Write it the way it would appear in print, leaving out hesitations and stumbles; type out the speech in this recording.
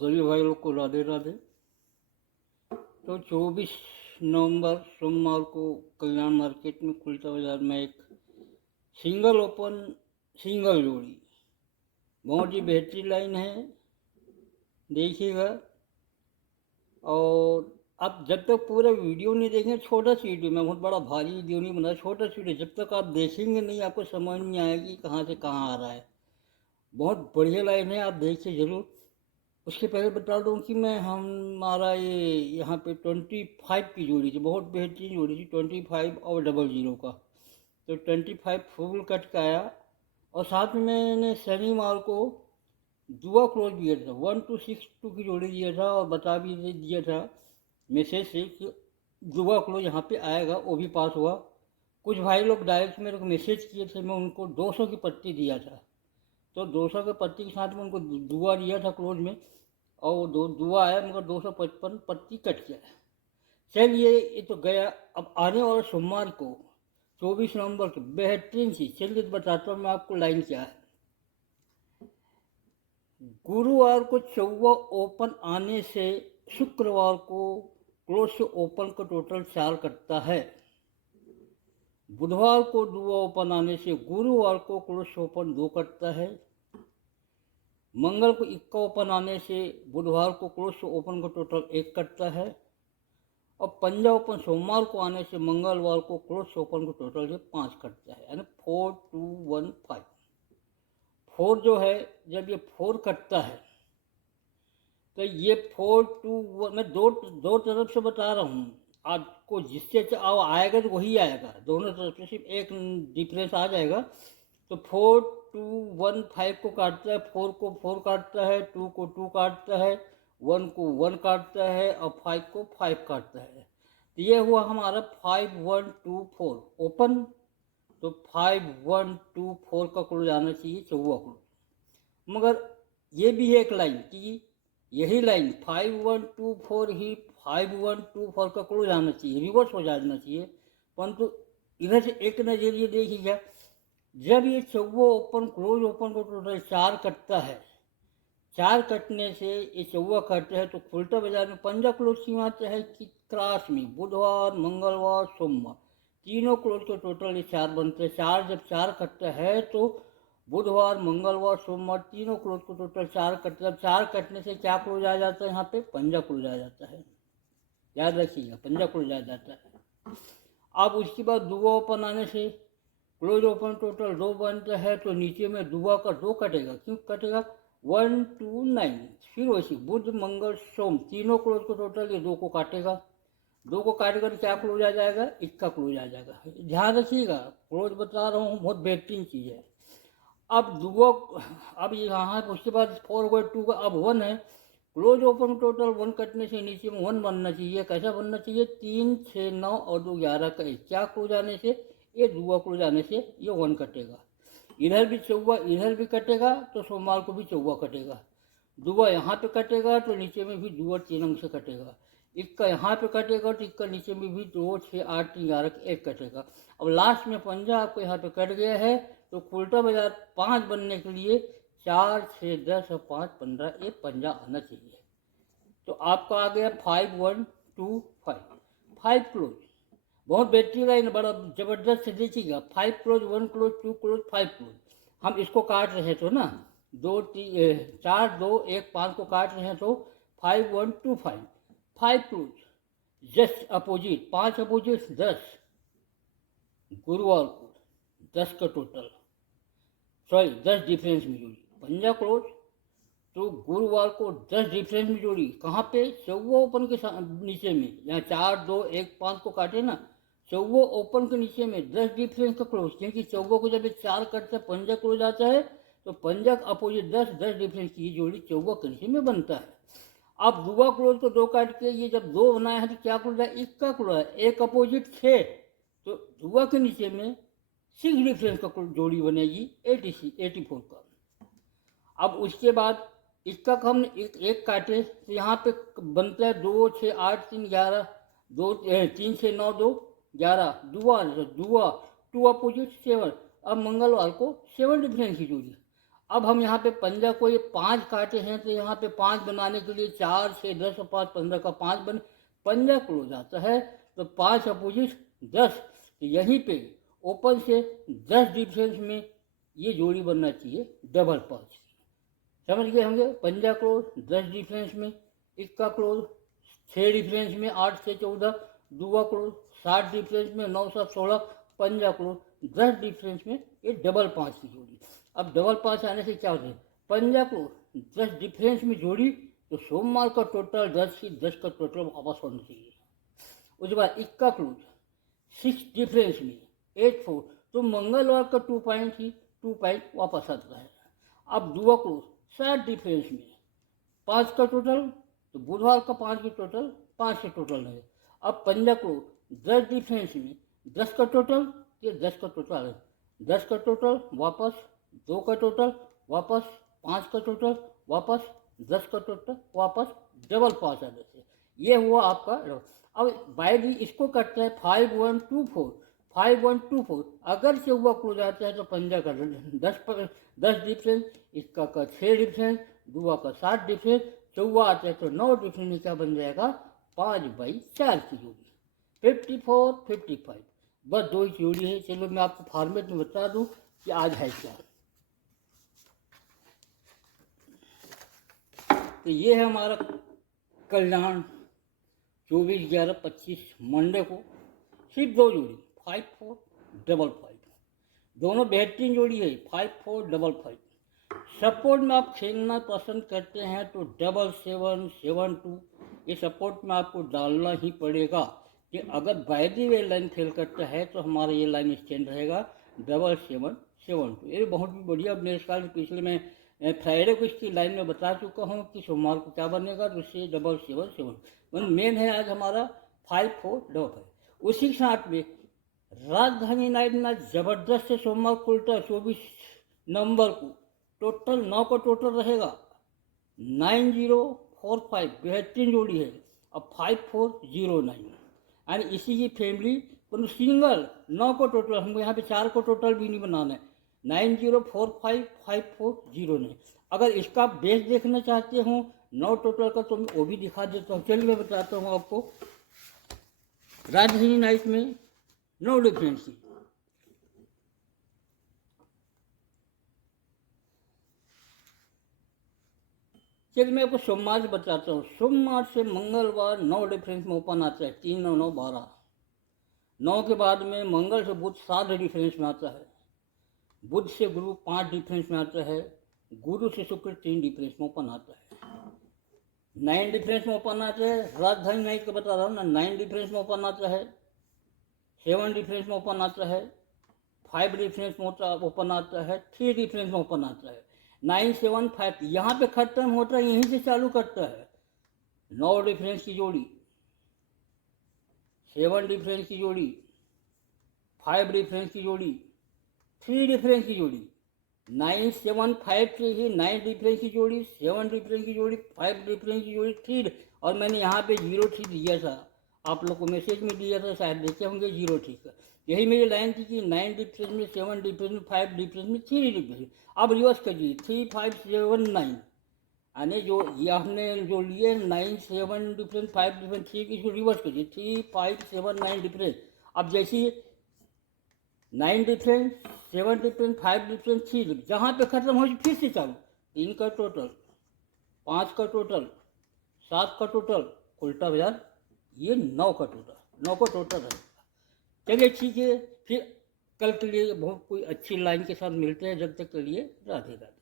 सभी भाई लोग को राधे राधे। तो 24 नवंबर सोमवार को कल्याण मार्केट में खुलता बाजार में एक सिंगल ओपन सिंगल जोड़ी बहुत ही बेहतरीन लाइन है, देखिएगा। और आप जब तक पूरा वीडियो नहीं देखेंगे, छोटा सी वीडियो, मैं बहुत बड़ा भारी वीडियो नहीं बना, छोटा सी वीडियो, जब तक आप देखेंगे नहीं आपको समझ नहीं आएगी कि कहाँ से कहाँ आ रहा है। बहुत बढ़िया लाइन है, आप देखिए ज़रूर। उसके पहले बता दूं कि मैं हमारा ये यहाँ पे 25 की जोड़ी थी, बहुत बेहतरीन जोड़ी थी, 25 और 00 का। तो 25 फुल कट का आया, और साथ में मैंने शनिवार को दुआ क्लोज दिया था, 1262 की जोड़ी दिया था, और बता भी दिया था मैसेज से कि दुआ क्लोज यहाँ पे आएगा, वो भी पास हुआ। कुछ भाई लोग डायरेक्ट मेरे को मैसेज किए थे, मैं उनको 200 की पट्टी दिया था, तो 200 के पट्टी के साथ में उनको दुआ दिया था क्लोज में, और वो दुआ आया, मगर 255 पट्टी कट गया। चलिए ये तो गया। अब आने वाले सोमवार को 24 नवंबर को बेहतरीन सी, चलिए तो बताता हूँ मैं आपको लाइन क्या है। गुरुवार को चौवा ओपन आने से शुक्रवार को क्लोज से ओपन का टोटल 4 कटता है। बुधवार को दुआ ओपन आने से गुरुवार को क्लोज से ओपन 2 कटता है। मंगल को इक्का ओपन आने से बुधवार को क्लोज से ओपन का टोटल 1 कटता है। और पंजा ओपन सोमवार को आने से मंगलवार को क्लोज से ओपन का टोटल से 5 कटता है, यानी 4 2 1 5। 4 जो है, जब ये 4 कटता है तो ये 4 2 1, मैं दो दो तरफ से बता रहा हूँ आपको, जिससे आएगा तो वही आएगा, दोनों तरफ से सिर्फ एक डिफरेंस आ जाएगा। तो 4 2 1 5 को काटता है, 4 को 4 काटता है, 2 को 2 काटता है, 1 को 1 काटता है, और 5 को 5 काटता है। तो ये हुआ हमारा 5 1 2 4 ओपन। तो 5 1 2 4 का क्लोज आना चाहिए, चौवा क्लोज। मगर ये भी है एक लाइन कि यही लाइन 5 1 2 4 ही 5 1 2 4 का क्लोज आना चाहिए, रिवर्स हो जाना चाहिए। परंतु इधर से एक नजरिए देखिएगा, जब ये चौवा ओपन क्लोज ओपन को टोटल 4 कटता है, 4 कटने से ये चौवा कटता है, तो खुलता बाजार में पंजा क्लोज क्यों आता है कि क्रॉस में बुधवार मंगलवार सोमवार तीनों क्लोज के टोटल ये 4 बनते हैं। 4 जब 4 कटता है तो बुधवार मंगलवार सोमवार तीनों क्लोज को टोटल 4 कटता है। 4 कटने से क्या क्लोज आ जाता है, यहाँ पे पंजा क्लोज आ जाता है, याद रखिएगा, पंजा क्लोज आ जाता है। अब उसके बाद दुआ ओपन आने से क्लोज ओपन टोटल 2 बनता है, तो नीचे में दुआ का 2 कटेगा, क्यों कटेगा, 1 2 9। फिर वैसे बुध मंगल सोम तीनों क्लोज को टोटल ये 2 को काटेगा, 2 को काटेगा तो क्या क्लोज आ जाएगा, इक्का क्लोज आ जाएगा। ध्यान रखिएगा, क्लोज बता रहा हूँ, बहुत बेहतरीन चीज़ है। अब दुआ, अब यहाँ उसके बाद 4 को 2 का अब 1 है, क्लोज ओपन टोटल 1 कटने से नीचे में 1 बनना चाहिए। कैसा बनना चाहिए, 3 6 9 और 2 11 का 1, क्या क्लोज आने से, ये दुआ क्लोज आने से ये 1 कटेगा। इधर भी चौवा इधर भी कटेगा, तो सोमवार को भी चौवा कटेगा। दुआ यहाँ पे कटेगा तो नीचे में भी दुआ 3 अंक से कटेगा। इक्का यहाँ पे कटेगा तो इक्का नीचे में भी 2 6 8 3 11 का 1 कटेगा। अब लास्ट में पंजा आपको यहाँ पे कट गया है, तो उल्टा बाजार 5 बनने के लिए 4 6 10 और 5 15 ये पंजा आना चाहिए। तो आपका आ गया 5 1 2 5 5 क्लोज, बहुत बेहतरीन लाइन, बड़ा जबरदस्त से देखिएगा। 5 क्लोज 1 क्लोज 2 क्लोज 5 क्लोज। हम इसको काट रहे तो ना, 4 2 1 5 को काट रहे हैं, तो 5 1 2 5 5 क्लोज। जस्ट अपोजिट 5 अपोजिट 10, गुरुवार को 10 का टोटल, सॉरी 10 डिफरेंस में जोड़ी पंजा क्लोज। तो गुरुवार को 10 डिफरेंस में जोड़ी, कहाँ पे, चौवा ओपन के नीचे में, यहाँ 4 2 1 5 को काटे ना, चौवा ओपन के नीचे में 10 डिफरेंस का क्लोज, क्योंकि चौवा को जब 4 कटता है पंजा क्लोज आता है, तो पंजा अपोजिट 10 10 डिफरेंस की जोड़ी चौवा के नीचे में बनता है। अब दुआ क्लोज को 2 काट के ये जब 2 बनाया है, तो क्या क्लोज है, इक्का क्लोज है, एक अपोजिट 6, तो दुआ के नीचे में 6 डिफरेंस का जोड़ी बनेगी 84 का। अब उसके बाद इसका हम एक काटे, तो यहाँ पे बनता है 2 6 8 3 11, 2 3 6 9 2 11, दुआ दुआ 2 अपोजिट 7। अब मंगलवार को 7 डिफरेंस की जोड़ी। अब हम यहाँ पे पंजा को ये 5 काटे हैं, तो यहाँ पे 5 बनाने के लिए 4 6 10 और 5 15 का 5 बन पंजा क्लोज आता है। तो 5 अपोजिट 10, तो यहीं पे ओपन से 10 डिफरेंस में ये जोड़ी बनना चाहिए डबल 5। समझ गए होंगे। पंजा क्लोज 10 डिफरेंस में, इक्का क्लोज 6 डिफरेंस में 8 से 14, दुआ क्लोज 7 डिफरेंस में 9 7 16, पंजा क्लोज 10 डिफरेंस में ये डबल 5 की जोड़ी। अब डबल 5 आने से क्या होता है, पंजा क्लोज 10 डिफरेंस में जोड़ी, तो सोमवार का टोटल 10 की 10 का टोटल वापस होना चाहिए। उसके बाद इक्का क्लोज 6 डिफरेंस में 8 4, तो मंगलवार का 2 पॉइंट ही 2 पॉइंट वापस आता है। अब दुआ क्लोज 7 डिफरेंस में 5 का टोटल, तो बुधवार का 5 की टोटल 5 के टोटल है। अब पंजा क्लोज 10 डिफरेंस में 10 का टोटल, ये 10 का टोटल है, 10 का टोटल वापस, 2 का टोटल वापस, 5 का टोटल वापस, 10 का टोटल वापस, डबल 5 आने से ये हुआ आपका। अब बाय भी इसको करते हैं 5 1 2 4, 5 1 2 4, अगर से हुआ क्लोज आता है तो पंजा का 10 डिफरेंस, इसका 6 डिफरेंस, दुआ का 7 डिफरेंस, चौवा आता है तो 9 डिफरेंस में क्या बन जाएगा 5/4 की जोड़ी, 54 55। बस 2 ही जोड़ी है। चलो मैं आपको फॉर्मेट में बता दूं कि आज है क्या। तो ये है हमारा कल्याण 24/11/25 मंडे को, सिर्फ 2 जोड़ी 5 4 5 5, दोनों बेहतरीन जोड़ी है 5 4 5 5। सपोर्ट में आप खेलना पसंद करते हैं तो 7 7 7 2, ये सपोर्ट में आपको डालना ही पड़ेगा कि अगर by the way line fail करता है तो हमारा ये लाइन स्टैंड रहेगा 7 7 7 2। ये बहुत भी बढ़िया। मेरे ख्याल पिछले में फ्राइडे को इसकी लाइन में बता चुका हूँ कि सोमवार को क्या बनेगा, तो उससे 7 7 7 मेन है आज हमारा 5 4 5। उसी के साथ में राजधानी नाइट में जबरदस्त से सोमवार को उल्टा 24 नवंबर को टोटल 9 का टोटल रहेगा 9045, बेहतरीन जोड़ी है। अब 5409 एंड इसी की फैमिली पर सिंगल 9 को टोटल, हमको यहाँ पे 4 को टोटल भी नहीं बनाना है, 90455409। अगर इसका बेस देखना चाहते हो 9 टोटल का तो मैं वो भी दिखा देता हूँ। चलिए मैं बताता हूँ आपको राजधानी नाइट में 9 डिफरेंस की। चलिए मैं आपको सोमवार से बताता हूँ। सोमवार से मंगलवार 9 डिफरेंस में ओपन आता है, 3 9 9 12। 9 के बाद में मंगल से बुध 7 डिफरेंस में आता है, बुध से गुरु 5 डिफरेंस में आता है, गुरु से शुक्र 3 डिफरेंस में ओपन आता है, 9 डिफरेंस में ओपन आता है। राजधानी नाइट का बता रहा हूँ ना, 9 डिफरेंस में ओपन आता है, 7 डिफरेंस में ओपन आता है, 5 डिफरेंस में ओपन आता है, 3 डिफरेंस में ओपन आता है, 9 7 5 यहाँ पे खत्म होता है, यहीं से चालू करता है। 9 डिफरेंस की जोड़ी, 7 डिफरेंस की जोड़ी, 5 डिफरेंस की जोड़ी, 3 डिफरेंस की जोड़ी, 9 7 5 से ही 9 डिफरेंस की जोड़ी, 7 डिफरेंस की जोड़ी, 5 डिफरेंस की जोड़ी, 3। और मैंने यहाँ पे 0 दिया था, आप लोग को मैसेज में दिया था, शायद देखे होंगे 0 ठीक है। यही मेरी लाइन थी कि 9 डिफरेंस में, 7 डिफरेंस में, 5 डिफरेंस में, 3 डिफरेंस। अब रिवर्स करिए 3 5 7 9, यानी जो ये हमने जो लिए 9 7 डिफरेंस 5 डिफरेंस 3, इसको रिवर्स करिए 3 5 7 9 डिफरेंस। अब जैसे 9 डिफरेंस 7 डिफरेंस 5 डिफरेंस 3, जहाँ पे खत्म हो फिर से चालू, 3 का टोटल, 5 का टोटल, 7 का टोटल, उल्टा बाजार ये 9 का टोटल, 9 का टोटल है। चलिए ठीक है, फिर कल के लिए बहुत कोई अच्छी लाइन के साथ मिलते हैं। जब तक के लिए राधे राधे।